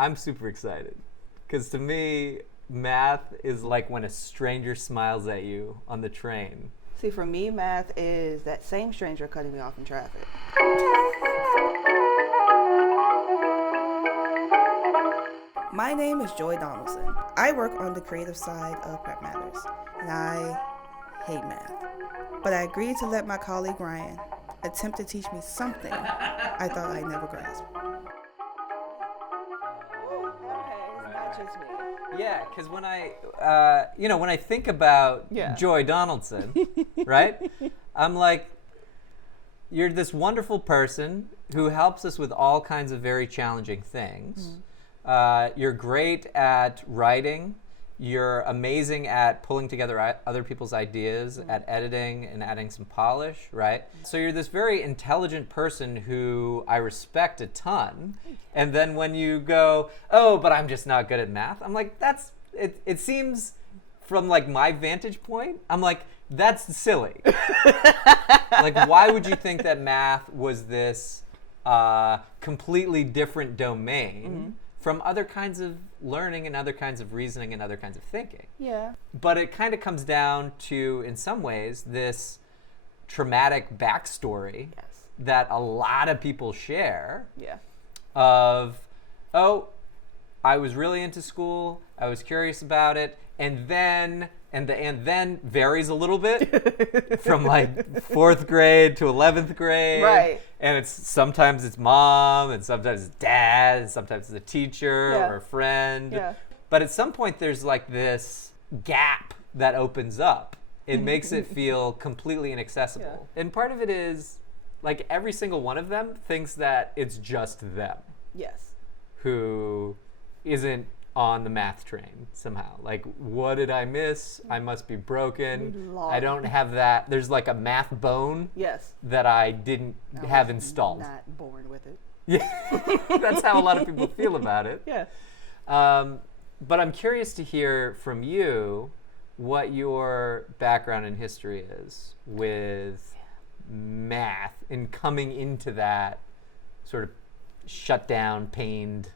I'm super excited because to me, math is like when a stranger smiles at you on the train. See, for me, math is that same stranger cutting me off in traffic. My name is Joi Donaldson. I work on the creative side of PrepMatters, and I hate math. But I agreed to let my colleague Ryan attempt to teach me something I thought I'd never grasp. Okay, it's not just me. Yeah, because when I think about Joi Donaldson, right? I'm like, you're this wonderful person who helps us with all kinds of very challenging things. You're great at writing. You're amazing at pulling together other people's ideas, at editing and adding some polish, right? So you're this very intelligent person who I respect a ton. And then when you go, oh, but I'm just not good at math, I'm like, that's, it seems from like my vantage point, I'm like, that's silly. Like, why would you think that math was this completely different domain from other kinds of learning and other kinds of reasoning and other kinds of thinking? Yeah. But it kind of comes down to, in some ways, this traumatic backstory that a lot of people share of, oh, I was really into school, I was curious about it, and then varies a little bit from like 4th grade to 11th grade. Right. And it's sometimes it's mom, and sometimes it's dad, and sometimes it's a teacher or a friend. Yeah. But at some point there's like this gap that opens up. It makes it feel completely inaccessible. Yeah. And part of it is like every single one of them thinks that it's just them. Yes. Who isn't on the math train somehow. Like, what did I miss? I must be broken. I don't have that. There's like a math bone that I didn't have installed. Not born with it. Yeah, that's how a lot of people feel about it. Yeah. But I'm curious to hear from you what your background in history is with math and coming into that sort of shut down, pained,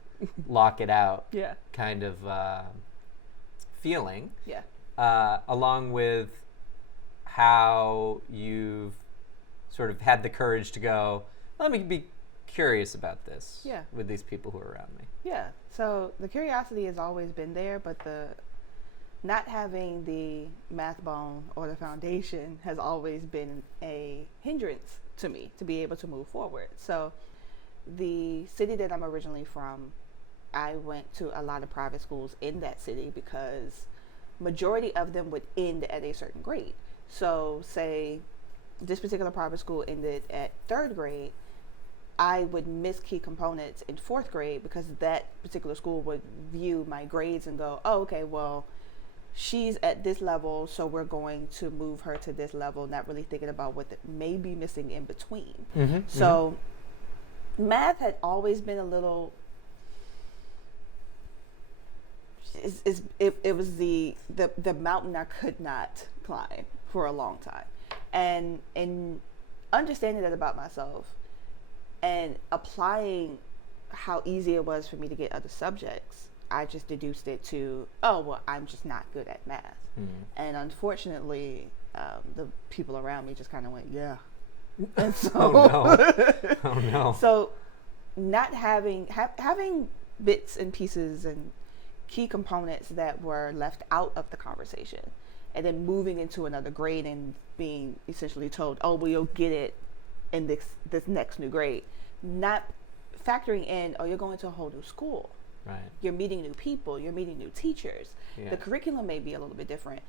lock it out kind of feeling, along with how you've sort of had the courage to go, let me be curious about this with these people who are around me. Yeah, so the curiosity has always been there, but the not having the math bone or the foundation has always been a hindrance to me to be able to move forward. So the city that I'm originally from, I went to a lot of private schools in that city because majority of them would end at a certain grade. So say this particular private school ended at 3rd grade, I would miss key components in 4th grade because that particular school would view my grades and go, oh, okay, well, she's at this level, so we're going to move her to this level, not really thinking about what may be missing in between. So math had always been a little, it was the mountain I could not climb for a long time. And understanding that about myself and applying how easy it was for me to get other subjects, I just deduced it to, oh, well, I'm just not good at math. And unfortunately, the people around me just kind of went, yeah. And so, oh no. So not having bits and pieces and key components that were left out of the conversation, and then moving into another grade and being essentially told, oh, well, you'll get it in this next new grade, not factoring in, oh, you're going to a whole new school. Right. You're meeting new people, you're meeting new teachers. The curriculum may be a little bit different.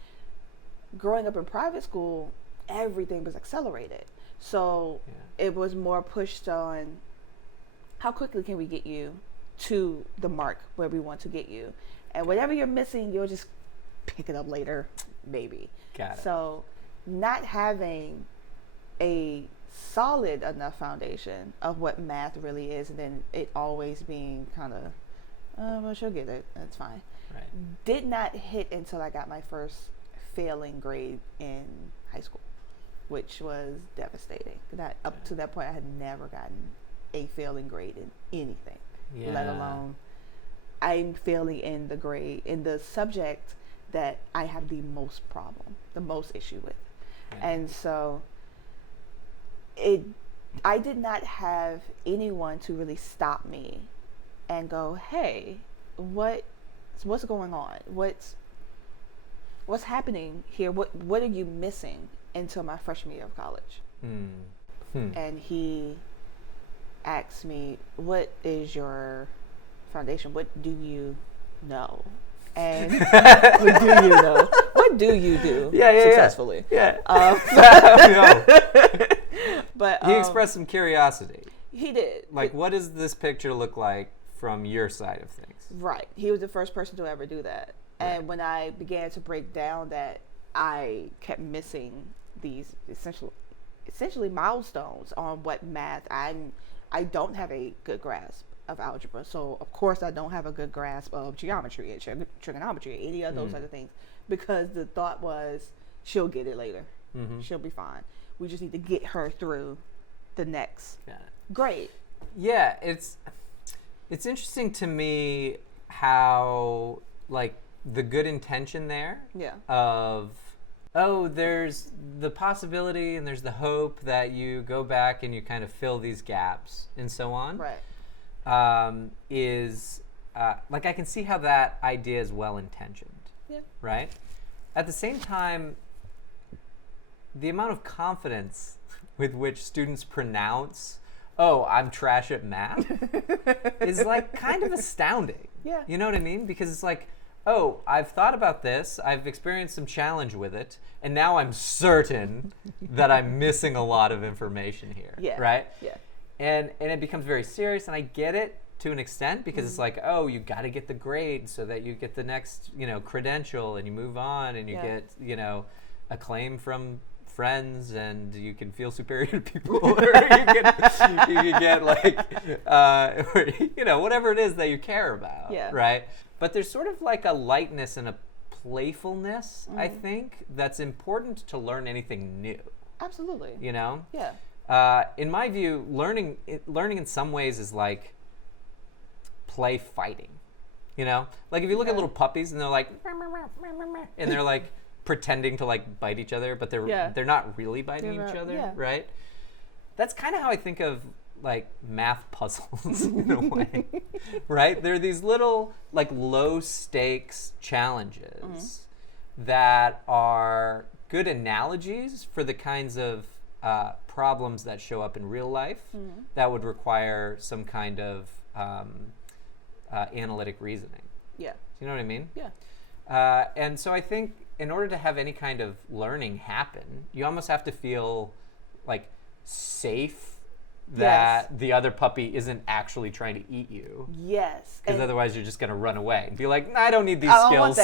Growing up in private school, everything was accelerated. So it was more pushed on how quickly can we get you to the mark where we want to get you. And whatever you're missing, you'll just pick it up later, maybe. Got it. So not having a solid enough foundation of what math really is, and then it always being kind of, well, she'll get it, that's fine. Right. Did not hit until I got my first failing grade in high school, which was devastating. That up to that point, I had never gotten a failing grade in anything, let alone I'm failing in the subject that I have the most issue with. Yeah. And so I did not have anyone to really stop me and go, hey, what's going on? What's happening here? What are you missing until my freshman year of college? And he asked me, what is your foundation? What do you know? And what do you know? What do you do successfully? Yeah. But he expressed some curiosity. He did. Like, what does this picture look like from your side of things? Right. He was the first person to ever do that. Right. And when I began to break down that, I kept missing these essentially milestones on what math. I don't have a good grasp of algebra, so of course I don't have a good grasp of geometry and trigonometry, any of those other things, because the thought was, she'll get it later. She'll be fine. We just need to get her through the next grade. Yeah, it's interesting to me how, like, the good intention there of, oh, there's the possibility and there's the hope that you go back and you kind of fill these gaps and so on. Right. Is like, I can see how that idea is well intentioned. Yeah. Right? At the same time, the amount of confidence with which students pronounce, oh, I'm trash at math, is like kind of astounding. Yeah. You know what I mean? Because it's like, oh, I've thought about this, I've experienced some challenge with it, and now I'm certain that I'm missing a lot of information here. Yeah. Right? Yeah. And it becomes very serious, and I get it to an extent, because it's like, oh, you got to get the grade so that you get the next, credential, and you move on, and you get, acclaim from friends, and you can feel superior to people, or you can get like, whatever it is that you care about, right? But there's sort of like a lightness and a playfulness, I think, that's important to learn anything new. Absolutely. Yeah. In my view, learning in some ways is like play fighting. Like if you look at little puppies and they're like, and they're like pretending to like bite each other, but they're not really biting each other, right? That's kind of how I think of like math puzzles in a way, right? They're these little like low stakes challenges that are good analogies for the kinds of problems that show up in real life that would require some kind of analytic reasoning. Yeah. You know what I mean? Yeah. And so I think in order to have any kind of learning happen, you almost have to feel like safe that the other puppy isn't actually trying to eat you. Yes. Because otherwise you're just going to run away and be like, I don't need these skills. I don't want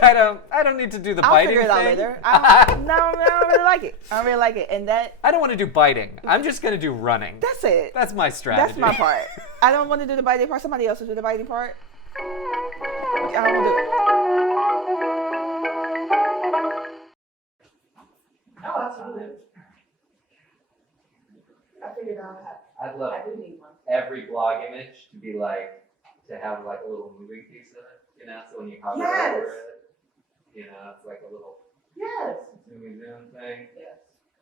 that. I don't need to do the I'll biting figure it out thing. later. I don't really like it. I don't really like it. And that... I don't want to do biting. I'm just going to do running. That's it. That's my strategy. That's my part. I don't want to do the biting part. Somebody else will do the biting part. I don't want to do it. Oh, absolutely. I figured out. I'd love I do need one. every blog image to be like, to have like a little moving piece of it, so when you hover over it, it's like a little zoomy zoom thing. Yes.